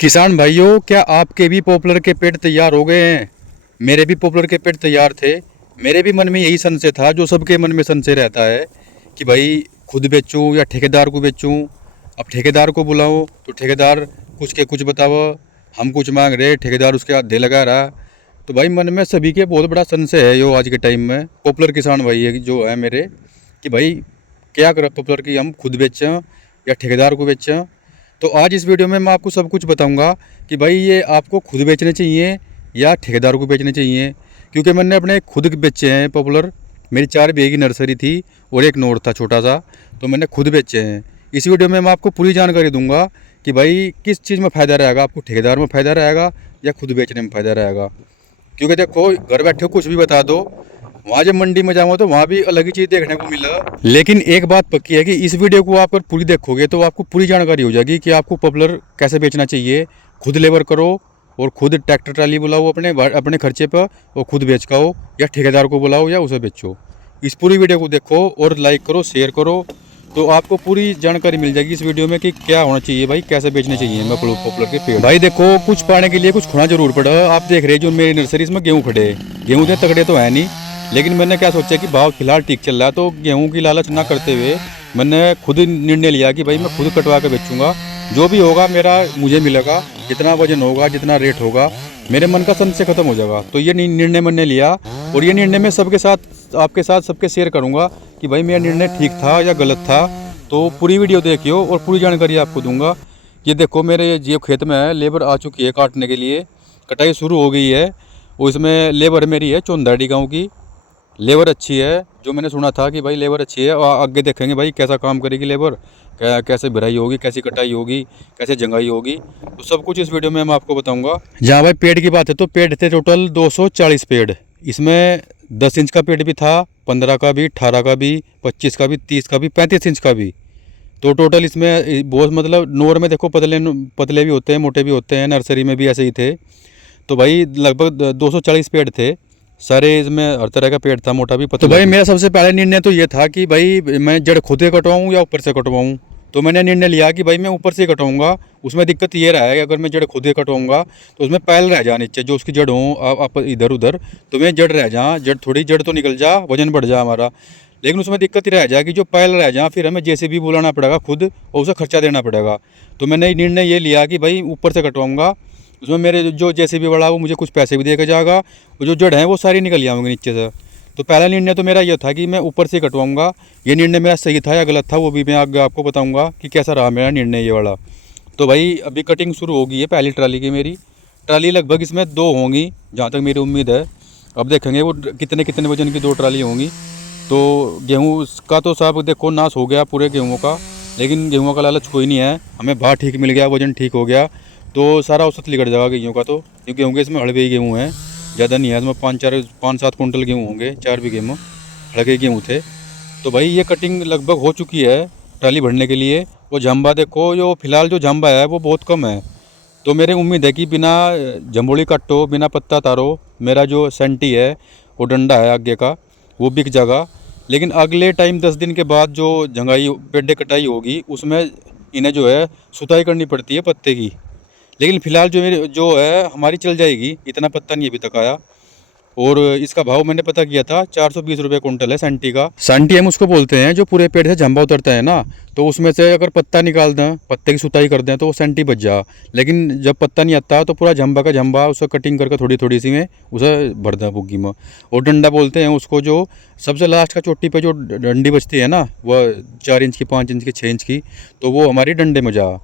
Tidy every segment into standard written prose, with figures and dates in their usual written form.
किसान भाइयों, क्या आपके भी पॉपुलर के पेड़ तैयार हो गए हैं? मेरे भी पॉपुलर के पेड़ तैयार थे। मेरे भी मन में यही संशय था, जो सबके मन में संशय रहता है कि भाई खुद बेचूं या ठेकेदार को बेचूं। अब ठेकेदार को बुलाऊं तो ठेकेदार कुछ के कुछ बताओ, हम कुछ मांग रहे, ठेकेदार उसके आधे लगा रहा। तो भाई मन में सभी के बहुत बड़ा संशय है यो आज के टाइम में। पॉपुलर किसान भाई है जो है मेरे, कि भाई क्या करें पॉपुलर की, हम खुद बेचें या ठेकेदार को बेचें। तो आज इस वीडियो में मैं आपको सब कुछ बताऊंगा कि भाई ये आपको खुद बेचने चाहिए या ठेकेदार को बेचने चाहिए। क्योंकि मैंने अपने खुद बेचे हैं पॉपुलर। मेरी 4 बीघे की नर्सरी थी और एक नोट था छोटा सा, तो मैंने खुद बेचे हैं। इस वीडियो में मैं आपको पूरी जानकारी दूंगा कि भाई किस चीज़ में फ़ायदा रहेगा, आपको ठेकेदार में फ़ायदा रहेगा या खुद बेचने में फ़ायदा रहेगा। क्योंकि देखो, घर बैठे कुछ भी बता दो, वहाँ जब मंडी में जाऊँगा तो वहाँ भी अलग ही चीज़ देखने को मिला। लेकिन एक बात पक्की है कि इस वीडियो को आप अगर पूरी देखोगे तो आपको पूरी जानकारी हो जाएगी कि आपको पॉपुलर कैसे बेचना चाहिए। खुद लेबर करो और खुद ट्रैक्टर ट्राली बुलाओ अपने खर्चे पर और खुद बेच पाओ, या ठेकेदार को बुलाओ या उसे बेचो। इस पूरी वीडियो को देखो और लाइक करो, शेयर करो, तो आपको पूरी जानकारी मिल जाएगी इस वीडियो में कि क्या होना चाहिए भाई, कैसे बेचने चाहिए मैं पॉपुलर के पेड़। भाई देखो, कुछ पाने के लिए कुछ खोना जरूर पड़ा। आप देख रहे हैं जो मेरी नर्सरी इसमें गेहूँ खड़े, गेहूँ इतने तगड़े तो है नहीं, लेकिन मैंने क्या सोचा कि भाव फिलहाल ठीक चल रहा है, तो गेहूं की लालच ना करते हुए मैंने खुद निर्णय लिया कि भाई मैं खुद कटवा के बेचूंगा। जो भी होगा मेरा मुझे मिलेगा, जितना वजन होगा, जितना रेट होगा, मेरे मन का संशय खत्म हो जाएगा। तो ये निर्णय मैंने लिया और ये निर्णय मैं सबके साथ, आपके साथ सबके शेयर करूँगा कि भाई मेरा निर्णय ठीक था या गलत था। तो पूरी वीडियो देखियो और पूरी जानकारी आपको दूंगा। ये देखो, मेरे ये खेत में है, लेबर आ चुकी है काटने के लिए, कटाई शुरू हो गई है। और इसमें लेबर मेरी है चौंधाड़ी गाँव की। लेबर अच्छी है, जो मैंने सुना था कि भाई लेबर अच्छी है, और आगे देखेंगे भाई कैसा काम करेगी लेबर, कैसे भराई होगी, कैसी कटाई होगी, कैसे जंगाई होगी। तो सब कुछ इस वीडियो में मैं आपको बताऊंगा। जहाँ भाई पेड़ की बात है तो पेड़ थे टोटल 240 पेड़। इसमें 10 इंच का पेड़ भी था, 15 का भी, 18 का भी, 25 का भी, 30 का भी, 35 इंच का भी। तो टोटल इसमें बहुत, मतलब नोर में देखो पतले पतले भी होते हैं, मोटे भी होते हैं, नर्सरी में भी ऐसे ही थे। तो भाई लगभग 240 पेड़ थे सारे, इसमें हर तरह का पेड़ था, मोटा भी पतला। तो भाई मेरा सबसे पहला निर्णय तो ये था कि भाई मैं जड़ खुद से कटवाऊँ या ऊपर से कटवाऊँ। तो मैंने निर्णय लिया कि भाई मैं ऊपर से कटवाऊँगा। उसमें दिक्कत ये रहा है कि अगर मैं जड़ खुद से कटवाऊँगा तो उसमें पैल रह जा नीचे, जो उसकी जड़ हो आप इधर उधर, तो मैं जड़ रह जा, जड़ तो निकल जा, वजन बढ़ जा हमारा। लेकिन उसमें दिक्कत ही रह जाएगी, जो पैल रह जा फिर हमें जेसीबी बुलाना पड़ेगा खुद, और उसे खर्चा देना पड़ेगा। तो मैंने निर्णय ये लिया कि भाई ऊपर से कटवाऊँगा। उसमें मेरे जो जेसीबी वाला वो मुझे कुछ पैसे भी दे के जाएगा, और जो जड़ है वो सारी निकल जाएंगे नीचे से। तो पहला निर्णय तो मेरा ये था कि मैं ऊपर से कटवाऊँगा। ये निर्णय मेरा सही था या गलत था वो भी मैं आगे आपको बताऊँगा कि कैसा रहा मेरा निर्णय ये वाला। तो भाई अभी कटिंग शुरू हो गई है पहली ट्राली की। मेरी ट्राली लगभग इसमें 2 होंगी जहाँ तक मेरी उम्मीद है। अब देखेंगे वो कितने कितने वजन की 2 ट्राली होंगी। तो गेहूँ का तो साहब देखो नाश हो गया पूरे गेहूँ का, लेकिन गेहूँ का लालच कोई नहीं है, हमें भाव ठीक मिल गया, वजन ठीक हो गया, तो सारा औसत लिगड़ जाएगा गेहूँ का। तो क्योंकि गेहूँ के इसमें हड़बे ही गेहूँ हैं, ज़्यादा नहीं है इसमें, 5-7 कुंटल गेहूँ होंगे 4 बीघे में, हड़के गेहूँ थे। तो भाई ये कटिंग लगभग हो चुकी है ट्राली भरने के लिए। वो झंबा देखो, जो फिलहाल जो झंबा है वो बहुत कम है। तो मेरी उम्मीद है कि बिना जम्बोली कट्टो, बिना पत्ता तारो, मेरा जो सेंटी है वो डंडा है आगे का, वो बिक जाएगा। लेकिन अगले टाइम 10 दिन के बाद जो जंगाई पेड्डे कटाई होगी उसमें इन्हें जो है सुताई करनी पड़ती है पत्ते की। लेकिन फ़िलहाल जो मेरी जो है हमारी चल जाएगी, इतना पत्ता नहीं अभी तक आया। और इसका भाव मैंने पता किया था, 420 रुपये कुंटल है सेंटी का। सेंटी हम उसको बोलते हैं जो पूरे पेड़ से झंबा उतरता है ना, तो उसमें से अगर पत्ता निकाल दें, पत्ते की सुताई कर दें तो वो सेंटी बच जा। लेकिन जब पत्ता नहीं आता तो पूरा झंबा का झंबा उसे कटिंग करके थोड़ी थोड़ी सी में उसे भर दें बुग्गी में। और डंडा बोलते हैं उसको, जो सबसे लास्ट का चोटी पे जो डंडी बचती है ना, वह 4 इंच की, 5 इंच की, 6 इंच की, तो वो हमारी डंडे में जा।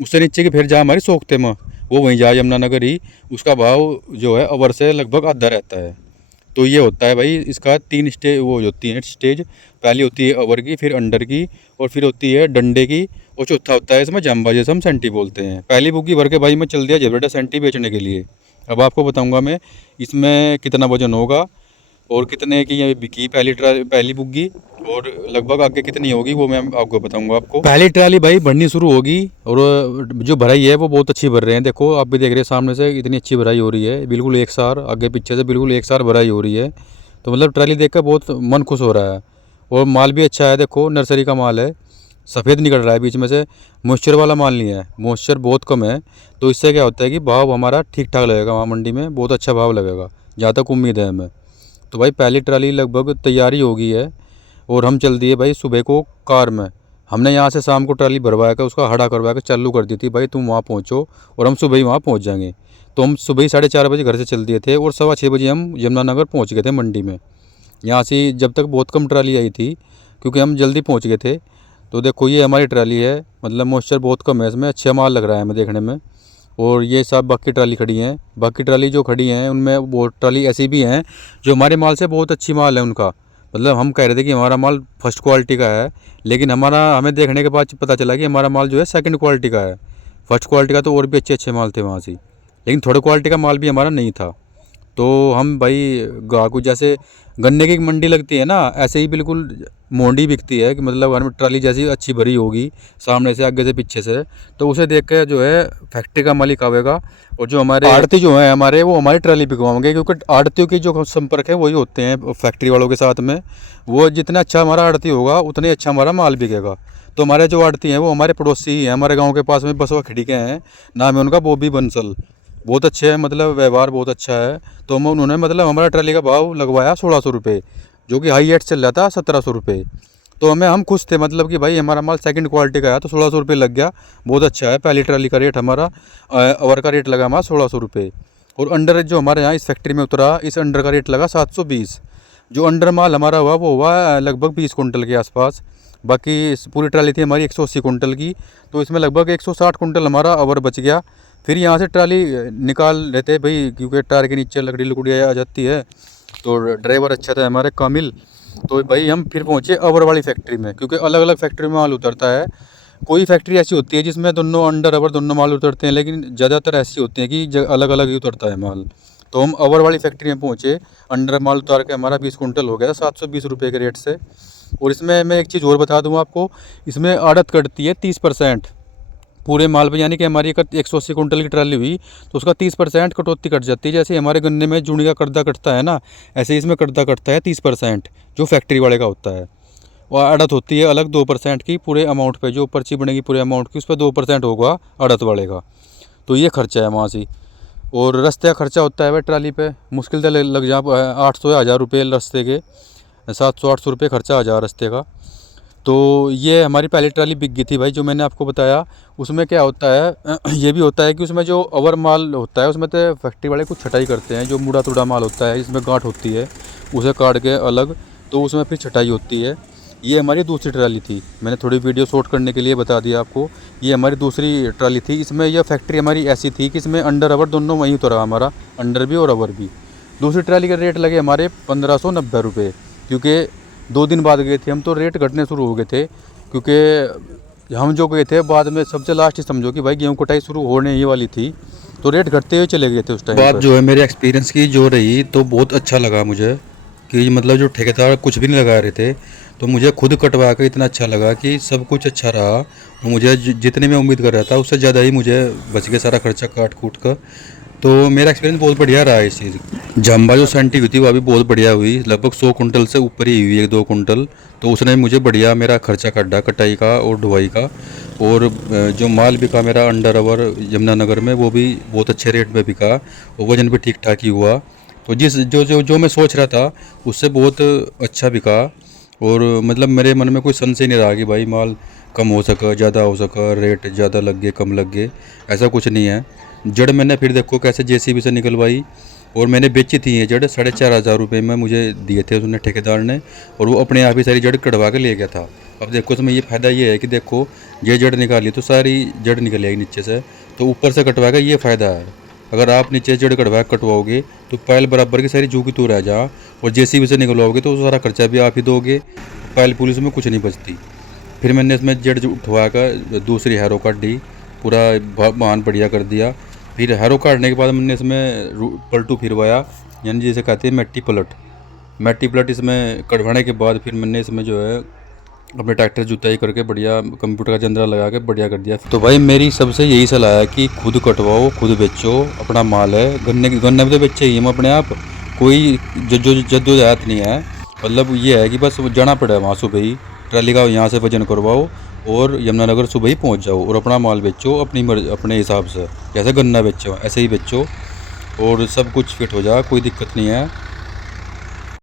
उससे नीचे की फिर जा हमारी सोखते में, वो वहीं जा यमुनानगर ही। उसका भाव जो है ओवर से लगभग आधा रहता है। तो ये होता है भाई इसका 3 स्टेज वो होती है स्टेज। पहली होती है ओवर की, फिर अंडर की, और फिर होती है डंडे की, और चौथा होता है इसमें जंबा, जैसे हम सेंटी बोलते हैं। पहली बुग्गी भर के भाई मैं चल दिया जबरेटा सेंटी बेचने के लिए। अब आपको बताऊंगा मैं इसमें कितना वजन होगा और कितने की ये बिकी पहली बुग्गी, और लगभग आगे कितनी होगी वो मैं आपको बताऊंगा। आपको पहली ट्राली भाई भरनी शुरू होगी, और जो भराई है वो बहुत अच्छी भर रहे हैं। देखो आप भी देख रहे हैं सामने से इतनी अच्छी भराई हो रही है, बिल्कुल एक सार आगे पीछे से बिल्कुल एक सार भराई हो रही है। तो मतलब ट्राली देखकर बहुत मन खुश हो रहा है। और माल भी अच्छा है, देखो नर्सरी का माल है, सफ़ेद निकल रहा है बीच में से, मॉइस्चर वाला माल नहीं है, मॉइस्चर बहुत कम है। तो इससे क्या होता है कि भाव हमारा ठीक ठाक लगेगा, वहाँ मंडी में बहुत अच्छा भाव लगेगा, जहाँ तक उम्मीद है हमें। तो भाई पहली ट्राली लगभग तैयारी हो गई है और हम चल दिए भाई सुबह को कार में। हमने यहाँ से शाम को ट्राली भरवा कर उसका हड़ा करवा कर चालू कर दी थी, भाई तुम वहाँ पहुँचो और हम सुबह ही वहाँ पहुँच जाएंगे। तो हम सुबह ही 4:30 बजे घर से चल दिए थे और 6:15 बजे हम यमुनानगर पहुँच गए थे मंडी में। यहाँ से जब तक बहुत कम ट्राली आई थी क्योंकि हम जल्दी पहुँच गए थे। तो देखो ये हमारी ट्राली है, मतलब मॉइस्चर बहुत कम है इसमें, अच्छा माल लग रहा है हमें देखने में। और ये सब बाकी ट्राली खड़ी हैं, बाकी ट्राली जो खड़ी हैं उनमें वो ट्राली ऐसी भी हैं जो हमारे माल से बहुत अच्छी माल है उनका। मतलब हम कह रहे थे कि हमारा माल फर्स्ट क्वालिटी का है, लेकिन हमें देखने के बाद पता चला कि हमारा माल जो है सेकंड क्वालिटी का है। फर्स्ट क्वालिटी का तो और भी अच्छे अच्छे माल थे वहाँ से, लेकिन थर्ड क्वालिटी का माल भी हमारा नहीं था। तो हम भाई ग्राहक जैसे गन्ने की मंडी लगती है ना, ऐसे ही बिल्कुल मोंडी बिकती है कि मतलब हमारी ट्राली जैसी अच्छी भरी होगी सामने से, आगे से, पीछे से, तो उसे देख के जो है फैक्ट्री का मालिक आवेगा और जो हमारे आड़ती जो है हमारे, वो हमारी ट्राली बिकवाएंगे, क्योंकि आड़तियों की जो संपर्क है वही होते हैं फैक्ट्री वालों के साथ में। वो जितना अच्छा हमारा आड़ती होगा उतने अच्छा हमारा माल बिकेगा। तो हमारे जो आड़ती हैं वो हमारे पड़ोसी ही हैं, हमारे गाँव के पास में बसवा खड़ी के हैं, नाम है उनका बॉबी बंसल। बहुत अच्छे हैं, मतलब व्यवहार बहुत अच्छा है। तो हम उन्होंने मतलब हमारा ट्राली का भाव लगवाया 1600 रुपये, जो कि हाई एट चल रहा था 1700 रुपये। तो हम खुश थे, मतलब कि भाई हमारा माल सेकंड क्वालिटी का है तो 1600 रुपये लग गया, बहुत अच्छा है। पहली ट्राली का रेट हमारा ओवर का रेट लगा हमारा 1600 रुपये। और अंडर जो हमारे यहाँ इस फैक्ट्री में उतरा, इस अंडर का रेट लगा 720। जो अंडर माल हमारा हुआ वो हुआ लगभग 20 कुंटल के आसपास। बाकी पूरी ट्राली थी हमारी 180 कुंटल की, तो इसमें लगभग 160 कुंटल हमारा ओवर बच गया। फिर यहाँ से ट्राली निकाल लेते भाई, क्योंकि टायर के नीचे लकड़ी लुकड़ी आ जाती है। तो ड्राइवर अच्छा था हमारे कामिल। तो भाई हम फिर पहुँचे अवर वाली फैक्ट्री में, क्योंकि अलग अलग फैक्ट्री में माल उतरता है। कोई फैक्ट्री ऐसी होती है जिसमें दोनों अंडर अवर दोनों माल उतरते हैं, लेकिन ज़्यादातर ऐसी होती है कि अलग अलग ही उतरता है माल। तो हम अवर वाली फैक्ट्री में पहुँचे, अंडर माल उतार के हमारा 20 कुंटल हो गया था 720 रुपये के रेट से। और इसमें मैं एक चीज़ और बता दूँ आपको, इसमें आड़त कटती है 30% पूरे माल पे। यानी कि हमारी 180 कुंटल की ट्राली हुई तो उसका 30% कटौती कट जाती है। जैसे हमारे गन्ने में जूनी का कर्दा कटता है ना, ऐसे इसमें कर्दा कटता है 30%, जो फैक्ट्री वाले का होता है। और अड़त होती है अलग 2% की पूरे अमाउंट पे, जो पर्ची बनेगी पूरे अमाउंट की उस पर 2% होगा अड़त वाले का। तो ये खर्चा है वहाँ से। और रास्ते का खर्चा होता है भाई ट्राली पे मुश्किल से लग जा 800 या 1000 रुपये रास्ते के, 700-800 रुपये खर्चा आ जा रास्ते का। तो ये हमारी पहली ट्राली बिक गई थी भाई, जो मैंने आपको बताया। उसमें क्या होता है ये भी होता है कि उसमें जो ओवर माल होता है उसमें तो फैक्ट्री वाले कुछ छटाई करते हैं। जो मुड़ा तुड़ा माल होता है जिसमें गांठ होती है उसे काट के अलग, तो उसमें फिर छटाई होती है। ये हमारी दूसरी ट्राली थी, मैंने थोड़ी वीडियो शूट करने के लिए बता दिया आपको। ये हमारी दूसरी ट्राली थी। इसमें यह फैक्ट्री हमारी ऐसी थी कि इसमें अंडर अवर दोनों वहीं उतरा हमारा, अंडर भी और अवर भी। दूसरी ट्राली के रेट लगे हमारे 1590 रुपये, क्योंकि 2 दिन बाद गए थे हम, तो रेट घटने शुरू हो गए थे। क्योंकि हम जो गए थे बाद में सबसे लास्ट ही समझो कि भाई गेहूँ कटाई शुरू होने ही वाली थी, तो रेट घटते हुए चले गए थे उस टाइम। बात जो है मेरे एक्सपीरियंस की जो रही, तो बहुत अच्छा लगा मुझे कि मतलब जो ठेकेदार कुछ भी नहीं लगा रहे थे, तो मुझे खुद कटवा कर इतना अच्छा लगा कि सब कुछ अच्छा रहा। और मुझे जितने मैं उम्मीद कर रहा था उससे ज़्यादा ही मुझे बच गया सारा खर्चा काट कूट कर। तो मेरा एक्सपीरियंस बहुत बढ़िया रहा इस चीज़। जम्बा जो सैंटी हुई थी वो भी बहुत बढ़िया हुई, लगभग 100 कुंटल से ऊपर ही हुई, 1-2 कुंटल। तो उसने मुझे बढ़िया मेरा खर्चा काटा कटाई का और ढुआई का। और जो माल बिका मेरा अंडर अवर यमुनानगर में, वो भी बहुत अच्छे रेट में बिका और वजन भी ठीक ठाक ही हुआ। तो जिस जो जो जो मैं सोच रहा था उससे बहुत अच्छा बिका। और मतलब मेरे मन में कोई संशय नहीं रहा कि भाई माल कम हो सका, ज़्यादा हो सका, रेट ज़्यादा लग गए, कम लग गए, ऐसा कुछ नहीं है। जड़ मैंने फिर देखो कैसे जेसीबी से निकलवाई और मैंने बेची थी ये जड़ 4500 रुपये में मुझे दिए थे उसने ठेकेदार ने, और वो अपने आप ही सारी जड़ कटवा के ले गया था। अब देखो उसमें ये फ़ायदा ये है कि देखो ये जड़ निकाली तो सारी जड़ निकल आएगी नीचे से, तो ऊपर से कटवा का ये फ़ायदा है। अगर आप नीचे जड़ कटवाओगे तो पैल बराबर की सारी जू की तू रह जा, और जेसीबी से निकलवाओगे तो सारा खर्चा भी आप ही दोगे, पैल पुलिस में कुछ नहीं बचती। फिर मैंने इसमें जड़ उठवा कर दूसरी हैरो काटी, पूरा बाहन बढ़िया कर दिया। फिर हैरो काटने के बाद मैंने इसमें पलटू फिरवाया, यानी जैसे कहते हैं मैटी पलट इसमें कटवाने के बाद फिर मैंने इसमें जो है अपने ट्रैक्टर जुताई करके बढ़िया कंप्यूटर का जंदरा लगा के बढ़िया कर दिया। तो भाई मेरी सबसे यही सलाह है कि खुद कटवाओ, खुद बेचो, अपना माल है। गन्ने भी तो बेचे ही हम अपने आप, कोई जद्दोजहद नहीं है। मतलब ये है कि बस जाना पड़ा है वहाँ सुबह ही, ट्राली का यहाँ से वजन करवाओ और यमुनानगर सुबह ही पहुँच जाओ और अपना माल बेचो अपने हिसाब से, जैसे गन्ना बेचो ऐसे ही बेचो और सब कुछ फिट हो जाए, कोई दिक्कत नहीं है।